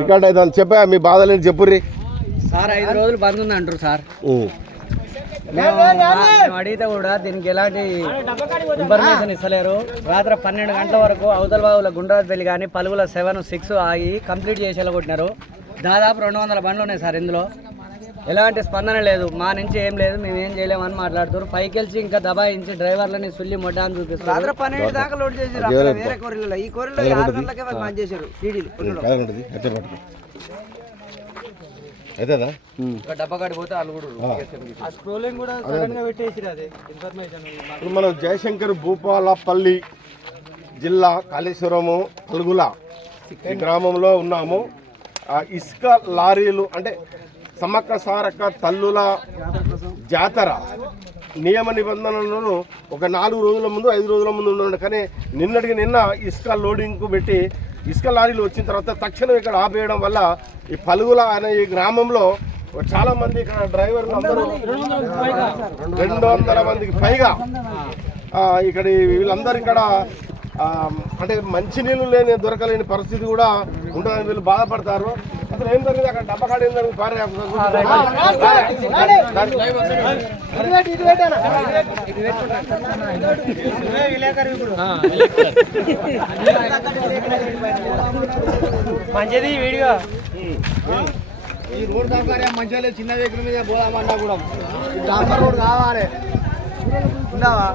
Record అయితే చెప్పా మీ బాధలేని చెప్పుర్రి. సార్ ఐదు రోజులు బంద్ ఉంది అంటారు సార్. మేము మేము అడిగితే కూడా దీనికి ఎలాంటి ఇన్ఫర్మేషన్ ఇస్తలేరు. రాత్రి పన్నెండు గంటల వరకు అవతల బాబుల గుండ్రాజపల్లి కానీ పలుగుల సెవెన్ సిక్స్ ఆగి కంప్లీట్ చేసి వెళ్ళగొట్టినారు దాదాపు రెండు వందల బండ్లు ఉన్నాయి సార్ ఇందులో. ఎలాంటి స్పందన లేదు. మా నుంచి ఏం లేదు మేము ఏం చేయలేమని మాట్లాడుతారు పైకి వెళ్ళి ఇంకా దబాయించి డ్రైవర్లని సుల్లి మొట్టా అని చూపిస్తారు రాత్రి పన్నెండు దాకా లోడ్ వేరే ఈ కొర్రీలో ఆరు గంటలకే చేశారు. డబ్బా కాడి పోతే వాళ్ళు కూడా ఆ. స్క్రోలింగ్ కూడా సడన్గా పెట్టేసిరు అది ఇన్ఫర్మేషన్ ఇప్పుడు మనం జయశంకర్ భూపాలపల్లి జిల్లా కాళేశ్వరము పలుగుల ఈ గ్రామంలో ఉన్నాము. ఆ ఇసుక లారీలు అంటే సమ్మక్క సారక్క తల్లుల జాతర నియమ నిబంధనలను ఒక నాలుగు రోజుల ముందు ఐదు రోజుల ముందు ఉండండి. కానీ నిన్నటికి నిన్న ఇసుక లోడింగ్కు పెట్టి ఇసుక లారీలు వచ్చిన తర్వాత తక్షణం ఇక్కడ ఆపేయడం వల్ల ఈ పలుగుల అనే ఈ గ్రామంలో చాలా మంది ఇక్కడ డ్రైవర్లు అందరూ రెండు వందల మందికి పైగా ఇక్కడ ఈ వీళ్ళందరూ ఇక్కడ అంటే మంచినీళ్ళు లేని దొరకలేని పరిస్థితి కూడా ఉంటుందని వీళ్ళు బాధపడతారు. అసలు ఏం జరిగింది? అక్కడ డబ్బకాడ ఏం జరిగింది? పారే మంచిది వీడియో. ఈ రోడ్ సౌకర్యం మంచిగా లేదు. చిన్న వెహికల్ మీద పోదామన్నా కూడా. డాంబర్ రోడ్ కావాలి. ఉన్నావా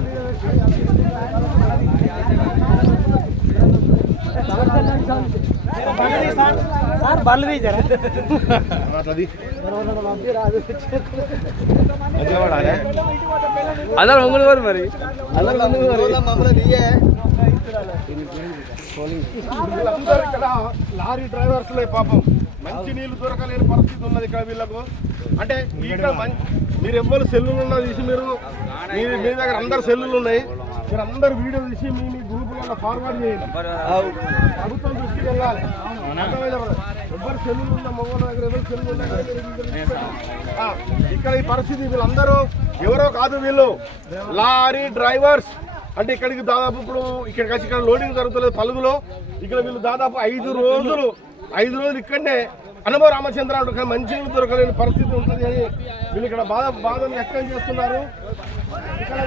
సార్ బళ్ళు మరి మమ్మల్ని వీళ్ళందరూ ఇక్కడ లారీ డ్రైవర్స్లే పాపం మంచి నీళ్ళు దొరకలేని పరిస్థితి ఉన్నది ఇక్కడ వీళ్ళకు అంటే ఇక్కడ మీరు ఎవ్వరు సెల్లులు ఉన్నది తీసి మీరు మీ దగ్గర అందరు సెల్లులు ఉన్నాయి. మీరు అందరు వీడియో తీసి మీ ఫార్వర్డ్ చేయండి. ప్రభుత్వం దృష్టికి వెళ్ళాలి. ఉన్న దగ్గర ఎవరు ఇక్కడ ఈ పరిస్థితి వీళ్ళందరూ ఎవరో కాదు వీళ్ళు. Lorry drivers. అంటే ఇక్కడికి దాదాపు ఇప్పుడు ఇక్కడికి వచ్చి ఇక్కడ లోడింగ్ జరుగుతలేదు పలుగులో. ఇక్కడ వీళ్ళు దాదాపు ఐదు రోజులు ఐదు రోజులు ఇక్కడనే అనుభవ రామచంద్ర మంచి దొరకలేని పరిస్థితి ఉంటుంది అని వీళ్ళు ఇక్కడ బాధ బాధను వ్యక్తం చేస్తున్నారు. ఇక్కడ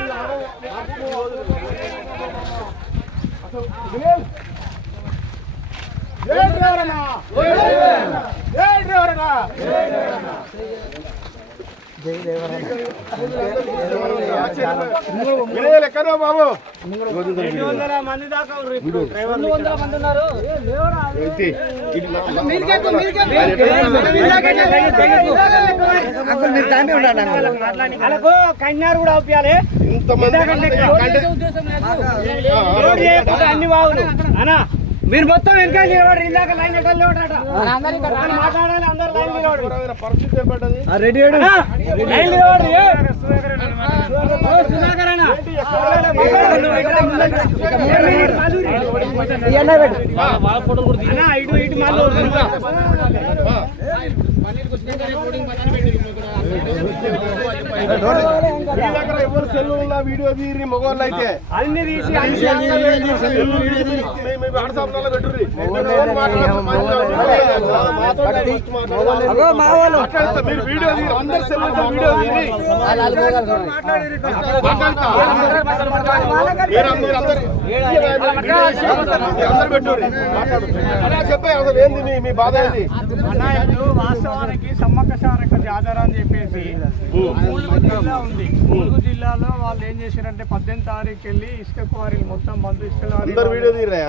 వీళ్ళు ఆరో- అసలు వినయ్, కన్యారు కూడా చేయకపోతే అన్ని బాగులు అనా మీరు మొత్తం వెనకాల నిలబడి ఇందాక లైన్ ఎక్కడ నిలబడట మాట్లాడాలి అందరు లైన్ నిలబడి. ఘోరమైన పరిస్థితి ఏర్పడ్డది రెడీ లైన్ నిలబడి. సుధాకర్ అన్న. ఇటు ఇటు మళ్ళీ మీ దగ్గర ఎవరు సెల్లు ఉన్న వీడియో తీరి మగవాళ్ళు అయితే అన్ని తీసి పెట్టుర్రి. మీరు. మాట్లాడతా. మీరు వీడియో తీరి అందరు సెల్లు నుంచి వీడియో తీరి మాట్లాడతా. మీరు మీరు అందరు మీరు అందరు పెట్టుర్రి. మాట్లాడు. అలా చెప్పే అసలు ఏంది మీ మీ బాధ ఏంది వాస్తవానికి సమ్మక్క సారక్క జాతర అని చెప్పేసి ములుగు జిల్లా ఉంది. ములుగు జిల్లాలో వాళ్ళు ఏం చేశారంటే పద్దెనిమిది తారీఖు వెళ్ళి ఇసుక క్వారీలు మొత్తం మందు ఇసుక లారీ అందరు వీడియో తీరా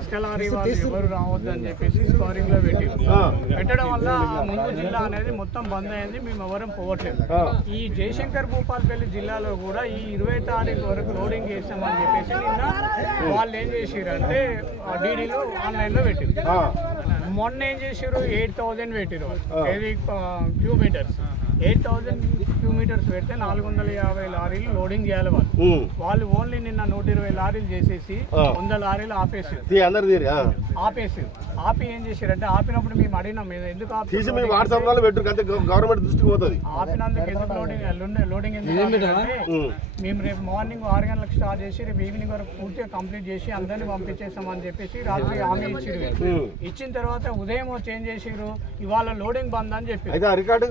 ఇసుక లారీ వాళ్ళు ఎవరు రావద్దు అని చెప్పేసి స్కోరింగ్లో పెట్టి పెట్టడం వల్ల ములుగు జిల్లా అనేది మొత్తం బంద్ అయింది మేము ఎవరం పోవట్లేదు. ఈ జయశంకర్ భూపాల్పల్లి జిల్లాలో కూడా ఈ ఇరవై తారీఖు వరకు లోడింగ్ చేస్తామని చెప్పేసి నిన్న వాళ్ళు ఏం చేసారు అంటే డీడీలో ఆన్లైన్లో పెట్టారు. మొన్న ఏం చేసారు ఎయిట్ థౌజండ్ పెట్టారు ఏది? కిలోమీటర్స్ ఎయిట్ థౌసండ్ కిలోమీటర్స్ పెడితే నాలుగు వందల యాభై లారీలు లోడింగ్ చేయాలి వాళ్ళు. వాళ్ళు ఓన్లీ నిన్న నూట ఇరవై లారీలు చేసేసి. వంద లారీలు ఆపేసారు తీ అందరు తీరి ఆ. ఆపేసారు ఆపి ఏం చేశారంటే ఆపినప్పుడు మేము అడిగినాం "మీరు ఎందుకు ఆపి తీసి మీ వాట్సాప్లో పెట్టు అంతే గవర్నమెంట్ దృష్టికి పోతుంది ఆపినందుకు ఎందుకు లోడింగ్ లోడింగ్- ఎందుకు. మేము రేపు మార్నింగ్ ఆరు గంటలకు స్టార్ట్ చేసి రేపు ఈవినింగ్ వరకు పూర్తిగా కంప్లీట్ చేసి అందరినీ పంపించేస్తామని చెప్పేసి రాత్రి హామీ ఇచ్చిరు. ఇచ్చిన తర్వాత ఉదయం చేంజ్ చేసిరు ఇవాళ లోడింగ్ బంద్ అని చెప్పి రికార్డు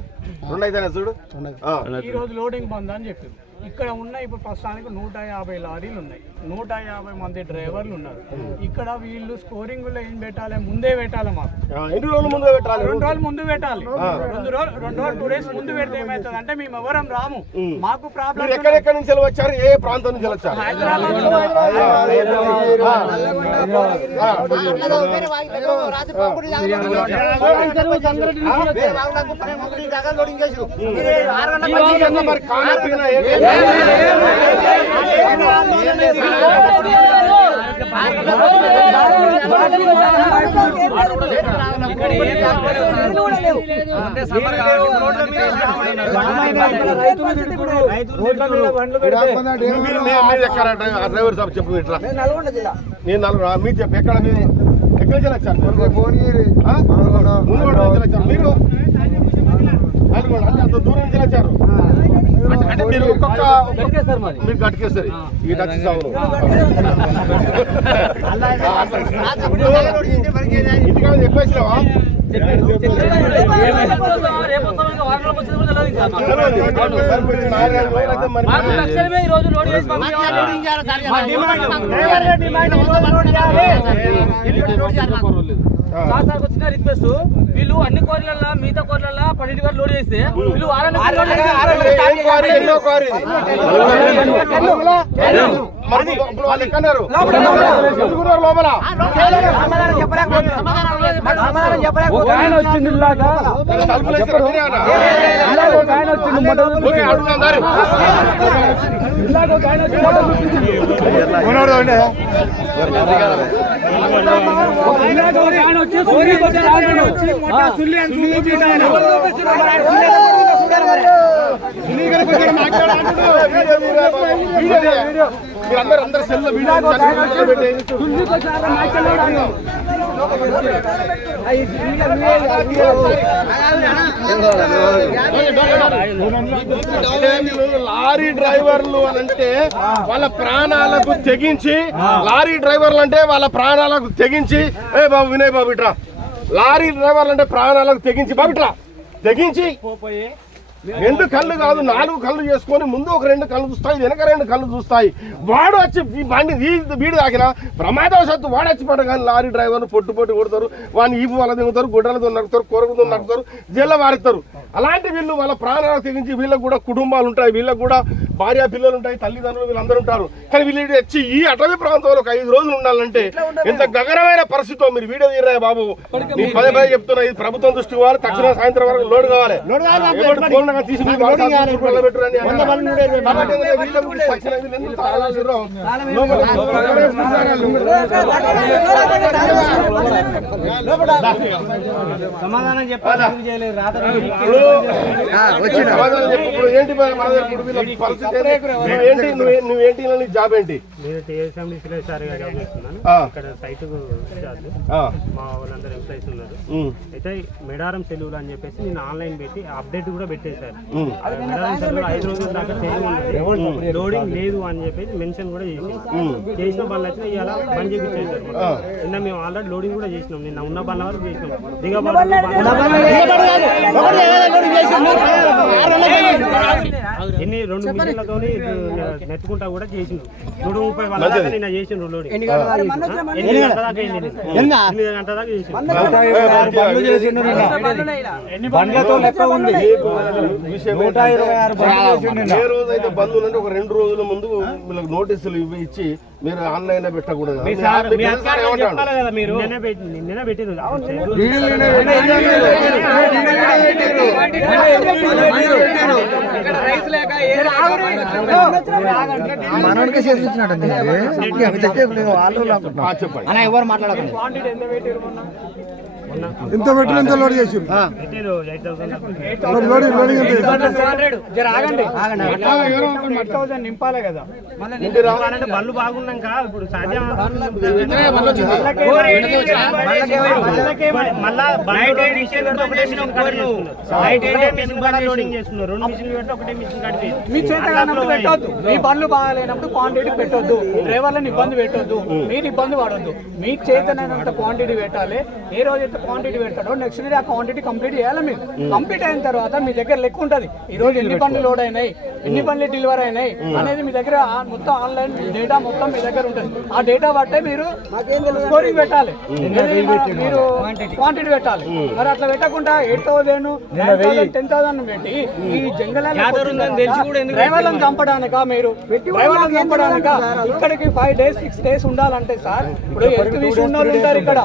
రెండు అయితే చూడు. ఆ. ఈ రోజు లోడింగ్ బంద్ అని చెప్పారు ఇక్కడ ఉన్న ఇప్పుడు ప్రస్తుతానికి నూట యాభై లారీలు ఉన్నాయి. నూట యాభై మంది డ్రైవర్లు ఉన్నారు. ఇక్కడ వీళ్ళు స్కోరింగ్లో ఏం పెట్టాలి? ముందే పెట్టాలి మాకు. ఎన్ని రోజుల ముందు పెట్టాలి? రెండు రోజులు ముందు పెట్టాలి. రెండు రోజులు రెండు రోజులు టూ డేస్ ముందు పెడితే ఏమవుతుంది? అంటే మేము ఎవరం రాము. మాకు ప్రాబ్లం మీరు ఎక్కడెక్కడి నుంచి వచ్చారు ఏ ప్రాంతం నుంచి వచ్చారు మరి మీ- డ్రైవర్ సార్ సాబ్ చెప్పు ఇట్లా నేను నల్గొండ నేను మీరు చెప్పు ఎక్కడ మీరు ఎక్కడ నుంచి వచ్చారు మీరు నల్గొండ అంత దూరం నుంచి వచ్చారు అంటే- మీరు ఒక్కొక్క మీరు గట్కేస్తారు ఈ టచ్ సాగులు చెప్పేసినావా. వచ్చిన రిక్వెస్ట్ వీళ్ళు అన్ని కోర్లలో మిగతా కోర్లలో పన్నెండు గారు లోడ్ చేస్తే వీళ్ళు వారానికి మీరందరూ అందరూ సెల్ వీడియో. లారీ డ్రైవర్లు అని అంటే వాళ్ళ ప్రాణాలకు తెగించి లారీ డ్రైవర్లు అంటే వాళ్ళ ప్రాణాలకు తెగించి ఏ బాబు వినయ్ బాబు ఇట్రా. లారీ డ్రైవర్లు అంటే ప్రాణాలకు తెగించి బాబు ఇట్రా. తెగించి రెండు కళ్ళు కాదు నాలుగు కళ్ళు చేసుకొని ముందు ఒక రెండు కళ్ళు చూస్తాయి వెనక రెండు కళ్ళు చూస్తాయి. వాడు వచ్చి బండి వీడి దాకిన ప్రమాదవశాత్తు వాడు వచ్చి పడగానే లారీ డ్రైవర్ను పొట్టు పొట్టు కొడతారు వాడిని ఈపు వాళ్ళ దిగుతారు గుడ్డలతో నడుపుతారు కూరలతో నడుపుతారు జిల్ల వారుతారు అలాంటి వీళ్ళు వాళ్ళ ప్రాణాలకు తెగించి వీళ్ళకు కూడా కుటుంబాలు ఉంటాయి వీళ్ళకు కూడా భార్య పిల్లలు ఉంటాయి తల్లిదండ్రులు వీళ్ళందరూ ఉంటారు. కానీ వీళ్ళు వచ్చి ఈ అటవీ ప్రాంతంలో ఒక ఐదు రోజులు ఉండాలంటే ఎంత గగనమైన పరిస్థితితో మీరు వీడియో తీరా బాబు. పదే పదే చెప్తున్నా ఇది ప్రభుత్వం దృష్టికి పోవాలి తక్షణ సాయంత్రం వరకు లోడ్ కావాలి. ఎప్పుడు ఫోన్ నెంబర్ తీసి మీ వాట్సాప్ గ్రూపులలో పెట్టురండి అన్నారు. కాబట్టి ఏంటంటే వీళ్ళకు తక్షణ వీళ్ళు ఎందుకు ఆలోచించరు? సమాధానం చెప్పాలి? నువ్వేంటి నువ్వేంటి జాబ్ ఏంటి? నేను జాబ్ చేస్తున్నాను. ఇక్కడ సైట్ మా వాళ్ళందరూ ఎంప్లాయీస్ ఉన్నారు. అయితే మేడారం సెలవులు అని చెప్పేసి నేను ఆన్లైన్ పెట్టి అప్డేట్ కూడా సెలవులు ఐదు రోజుల దాకా లోడింగ్ లేదు అని చెప్పేసి మెన్షన్ కూడా చేసి చేసిన బండ్లు అయితే ఇవాళ బంద్ చేపించేశారు నిన్న మేము ఆల్రెడీ లోడింగ్ కూడా చేసినాం. నిన్న ఉన్న బండ్ల వరకు చేసినాం. దిగబడి ఎన్ని రెండు మిషన్లతో నెట్టుకుంటా కూడా చేసిండు. నూట ముప్పై వాళ్ళ దాకా నిన్న లోడింగ్ ఎనిమిది గంటల దాకా. ఎనిమిది గంటల దాకా చేసిండు. బండ్లతో లెక్క ఉంది విషయం నూట ఇరవై ఆరు బండ్లు చేసిండు నిన్న. ఏ రోజు అయితే బంద్ ఉందంటే ఒక రెండు రోజుల ముందు వీళ్ళకి నోటీసులు ఇవి ఇచ్చి మీరు ఆన్లైన్లో పెట్టకూడదు. మీ సార్ మీ అధికారులకు చెప్పాలి కదా మీరు? నిన్నే పెట్టి నిన్నే పెట్టిరు ఇక్కడ రైస్ లేక ఏ మనోడికి చేతికిచ్చినట్టు వాళ్ళు ఆ, చెప్పండి అన్న ఎవరు మాట్లాడకండి ఇంత పెట్టిన ఇంత లోడ్ చేసి లోడింగ్ లోడింగ్ ఎంత నింపాలి కదా. అంటే బళ్ళు బాగున్నాక ఇప్పుడు సాధ్యం మళ్ళా లోడింగ్ చేస్తున్నారు. రెండు మిషన్లు పెట్టి ఒకటే మిషన్ కడిపి మీ చేత కానప్పుడు పెట్టొద్దు. మీ బండ్లు బాగాలేనప్పుడు క్వాంటిటీ పెట్టొద్దు. డ్రైవర్లను ఇబ్బంది పెట్టొద్దు. మీరు ఇబ్బంది పడొద్దు. మీ చేతనైనంత క్వాంటిటీ పెట్టాలి. ఏ రోజు క్వాంటిటీ పెడతాడో. నెక్స్ట్ డే ఆ క్వాంటిటీ కంప్లీట్ చేయాలి మీరు? కంప్లీట్ అయిన తర్వాత మీ దగ్గర లెక్క ఉంటది. ఈ రోజు ఎన్ని బండ్లు లోడ్ అయినాయి ఎన్ని బండ్లు డెలివరీ అయినాయి? అనేది మీ దగ్గర మొత్తం ఆన్లైన్ డేటా మొత్తం మీ దగ్గర ఉంటుంది. ఆ డేటా బట్టే మీరు స్కోరింగ్ పెట్టాలి. మీరు క్వాంటిటీ పెట్టాలి. మరి అట్లా పెట్టకుండా ఎయిట్ థౌసండ్ టెన్ థౌసండ్ పెట్టి ఈ జంగల్ డ్రైవర్లను చంపడానిక మీరు? డ్రైవర్లను చంపడానిక? ఇక్కడికి ఫైవ్ డేస్ సిక్స్ డేస్ ఉండాలంటే సార్ ఇప్పుడు హెల్త్ విషయం ఉన్న వాళ్ళు ఉంటారు ఇక్కడ.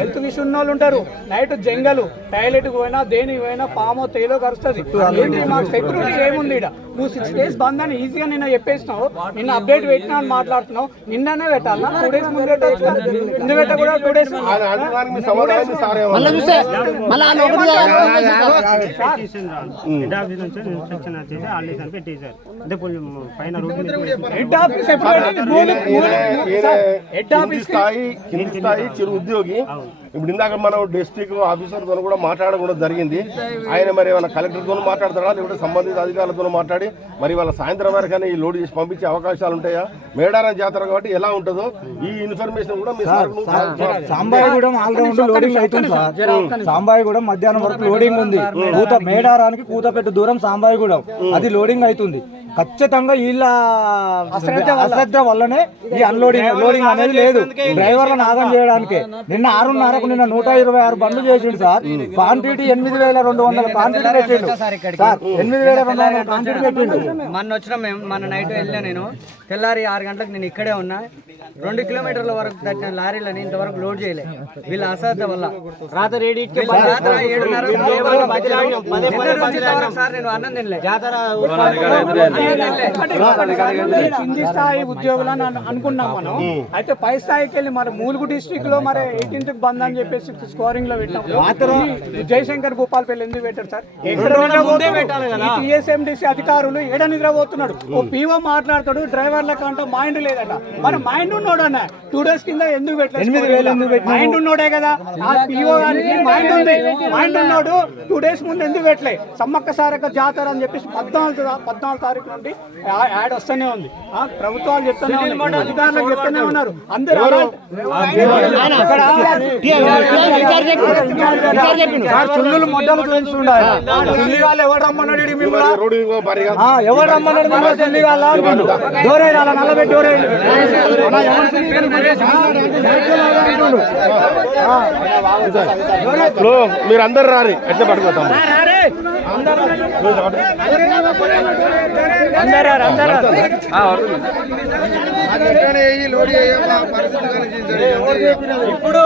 హెల్త్ విషయం ఉన్న వాళ్ళు ఉంటారు. నైట్ జంగలు టాయిలెట్ పోయినా దేనికి పోయినా పామో తేలో కరుస్తుంది. మాకు సెక్యూరిటీ ఏముంది ఇక్కడ నువ్వు సిక్స్ డేస్ బంద్ అని ఈజీగా నిన్న చెప్పేసినావు నిన్న అప్డేట్ పెట్టినా అని మాట్లాడుతున్నావు నిన్ననే పెట్టాలా టూ డేస్ ముందు పెట్టచ్చు ముందు పెట్ట కూడా టూ డేస్ చిరు ఉద్యోగి ఇప్పుడు ఇందాక మనం డిస్ట్రిక్ట్ ఆఫీసర్తో కూడా మాట్లాడడం కూడా జరిగింది ఆయన మరి ఏమైనా కలెక్టర్తో మాట్లాడతారా లేకపోతే సంబంధిత అధికారులతో మాట్లాడి మరి వాళ్ళ సాయంత్రం వరకు ఈ లోడ్ చేసి పంపించే అవకాశాలు ఉంటాయా? మేడారం జాతర కాబట్టి ఎలా ఉంటుందో ఈ ఇన్ఫర్మేషన్ కూడా మీ సార్ సాంబాయిగూడెం ఆల్రౌండ్ లోడింగ్ అవుతుంది సార్. సాంబాయిగూడెం మధ్యాహ్నం వరకు లోడింగ్ ఉంది. కూత మేడారానికి కూతపెట్టు దూరం సాంబాయిగూడెం. అది లోడింగ్ అవుతుంది. ఖచ్చితంగా వీళ్ళ అశ్రద్ధ వల్లనే ఈ అన్లోడింగ్ లోడింగ్ అనేది లేదు. డ్రైవర్లను ఆగం చేయడానికి. నిన్న ఆరున్నరకు నిన్న నూట ఇరవై ఆరు బండ్లు చేసిండు సార్. క్వాంటిటీ ఎనిమిది వేల రెండు వందల క్వాంటిటీ పెట్టిండు. సార్ ఎనిమిది వేల రెండు వందల క్వాంటిటీ పెట్టిండు. మొన్న వచ్చిన మేము మొన్న నైట్ వెళ్ళా నేను. తెల్లారి ఆరు గంటలకు నేను ఇక్కడే ఉన్నా. రెండు కిలోమీటర్ల వరకు తగ్గిన లారీలని ఇంతవరకు లోడ్ చేయలే. వీళ్ళ అశ్రద్ధ వల్ల. రాత్రి ఏడున్నర సార్ నేను అన్నం తినలే. జాతర కింది స్థాయి ఉద్యోగులు అని అను- అనుకున్నాం మనం అయితే పై స్థాయికి వెళ్ళి మరి మూలుగు డిస్ట్రిక్ట్లో మరి ఎయిటీన్త్ బంద్ అని చెప్పేసి స్కోరింగ్లో పెట్టాం జయశంకర్ భూపాల్పల్లి ఎందుకు పెట్టారు సార్ టీఎస్ఎండిసి అధికారులు ఏడ నిద్రపోతున్నాడు ఓ పీఓ మాట్లాడతాడు డ్రైవర్ల కంటే మైండ్ లేదట మరి మైండ్ ఉన్నాడు అన్న టూ డేస్ కింద ఎందుకు పెట్టలేదు మైండ్ ఉన్నాడే కదా ఆ పీఓ గారికి మైండ్ ఉంది మైండ్ ఉన్నాడు టూ డేస్ ముందు ఎందుకు పెట్టలే సమ్మక్క సారక్క జాతర అని చెప్పేసి పద్నాలుగు పద్నాలుగు తారీఖు ఆ యాడ్ వస్తూనే ఉంది. ఆ ప్రభుత్వాలు చెప్తూనే ఉన్నాయి అధికారులు చెప్తూనే ఉన్నారు. అందరూ వాళ్ళు ఎవరు? రమ్మన్నాడు మిమ్మల్ని? ఎవరు మిమ్మల్ని డోరే రాలా నల్లబెట్టి డోరే రారి. ఎట్లా పట్టుకోతాం? ఇప్పుడు